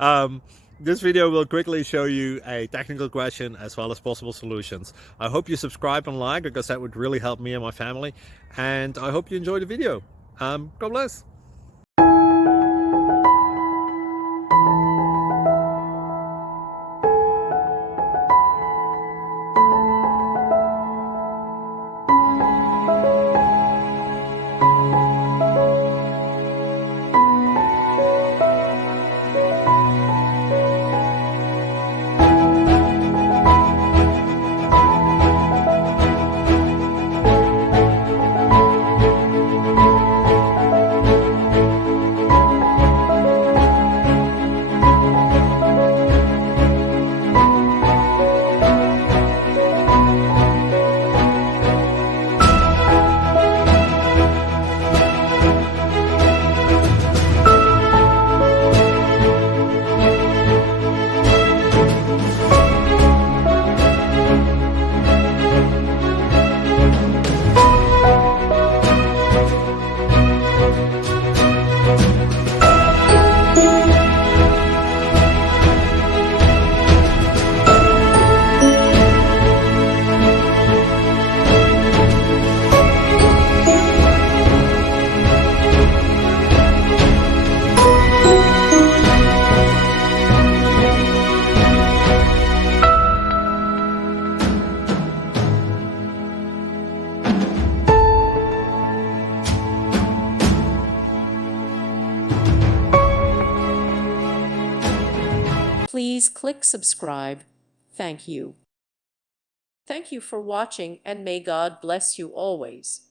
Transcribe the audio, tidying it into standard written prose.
um, this video will quickly show you a technical question as well as possible solutions. I hope you subscribe and like, because that would really help me and my family. And I hope you enjoy the video. God bless. Please click subscribe. Thank you. Thank you for watching, and may God bless you always.